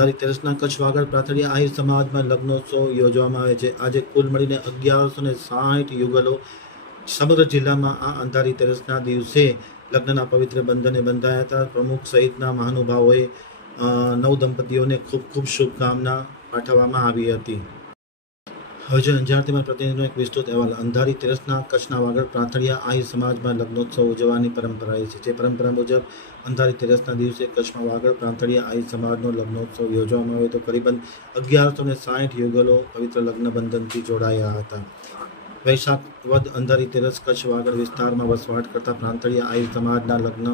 અંધારી તેરસના કચ્છ વાગડ પ્રાથળિયા આહિર સમાજમાં લગ્નોત્સવ યોજવામાં આવે છે. આજે કુલ મળીને અગિયારસો ને સાહીઠ યુગલો સમગ્ર જિલ્લામાં આ અંધારી તેરસના દિવસે લગ્નના પવિત્ર બંધને બંધાયા હતા. પ્રમુખ સહિતના મહાનુભાવોએ નવ દંપતીઓને ખૂબ ખૂબ શુભકામના પાઠવવામાં આવી હતી. હવે જો અંજારતીમાં પ્રતિનિધિનો એક વિસ્તૃત અહેવાલ. અંધારી તેરસના કચ્છના વાગડ પ્રાંથળિયા આહિર સમાજમાં લગ્નોત્સવ ઉજવવાની પરંપરા છે. જે પરંપરા મુજબ અંધારી તેરસના દિવસે કચ્છમાં વાગડ પ્રાંથળિયા આહિર સમાજનો લગ્નોત્સવ યોજવામાં આવ્યો તો કરીબન અગિયારસો ને સાહીઠ યુગલો પવિત્ર લગ્ન બંધનથી જોડાયા હતા. વૈશાખ વદ અંધારી તેરસ કચ્છ વાગડ વિસ્તારમાં વસવાટ કરતા પ્રાંતળિયા આહિર સમાજના લગ્ન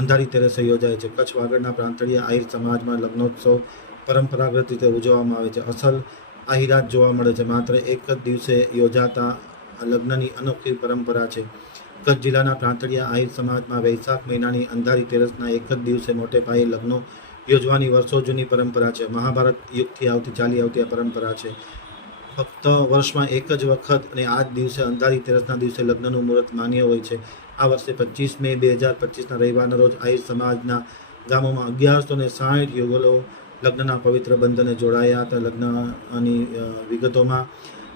અંધારી તેરસે યોજાય છે. કચ્છ વાગડના પ્રાંતળિયા આહિર સમાજમાં લગ્નોત્સવ પરંપરાગત રીતે ઉજવવામાં આવે છે. અસલ આહિરાત જોવા મળે છે. માત્ર એક જ દિવસે યોજાતા લગ્નની અનોખી પરંપરા છે. કચ્છ જિલ્લાના પ્રાંતળિયા આહિર સમાજમાં વૈશાખ મહિનાની અંધારી તેરસના એક જ દિવસે મોટે પાયે લગ્નો યોજવાની વર્ષો જૂની પરંપરા છે. મહાભારત યુગથી આવતી ચાલી આવતી આ પરંપરા છે. ફક્ત વર્ષમાં એક જ વખત અને આ જ દિવસે અંધારી તેરસના દિવસે લગ્નનું મુહૂર્ત માન્ય હોય છે. આ વર્ષે પચીસ મે બે હજાર પચીસના રવિવારના રોજ આહિર સમાજના ગામોમાં અગિયારસો ને સાઠ યુગલો લગ્નના પવિત્ર બંધને જોડાયા હતા. લગ્નની વિગતોમાં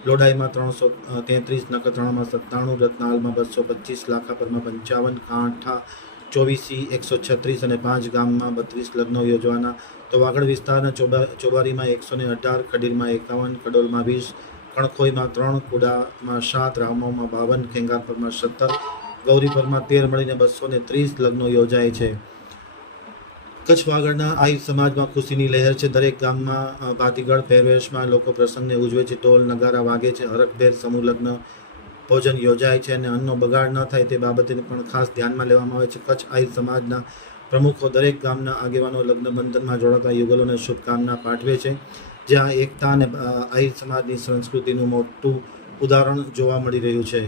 લોડાઈમાં ત્રણસો તેત્રીસ નખત્રાણામાં સત્તાણું રત્નાલમાં બસો પચીસ, લાખાપરમાં પંચાવન કાંઠા ચોવીસી, એકસો છત્રીસ અને પાંચ ગામમાં બત્રીસ લગ્નો યોજવાના. તો વાગડ વિસ્તારના ચોબા, ચોબારીમાં એકસો ને અઢાર, ખડીરમાં એકાવન કડોલમાં વીસ, કણખોઈમાં ત્રણ, કુડામાં સાત, રામોમાં બાવન, ખેંગારપરમાં સત્તર, ગૌરીપરમાં તેર મળીને બસો ને ત્રીસ લગ્નો યોજાય છે. કચ્છ વાગડના આહિર સમાજમાં ખુશીની લહેર છે. દરેક ગામમાં ભાતીગળ પહેરવેશમાં લોકો પ્રસંગને ઉજવે છે. ઢોલ નગારા વાગે છે. હરખભેર સમૂહ લગ્ન, ભોજન યોજાય છે અને અન્નનો બગાડ ન થાય તે બાબતને પણ ખાસ ધ્યાનમાં લેવામાં આવે છે. કચ્છ આહિર સમાજના પ્રમુખો દરેક ગામના આગેવાનો લગ્ન બંધનમાં જોડાતા યુગલોને શુભકામના પાઠવે છે. જ્યાં એકતા અને આહિર સમાજની સંસ્કૃતિનું મોટું ઉદાહરણ જોવા મળી રહ્યું છે.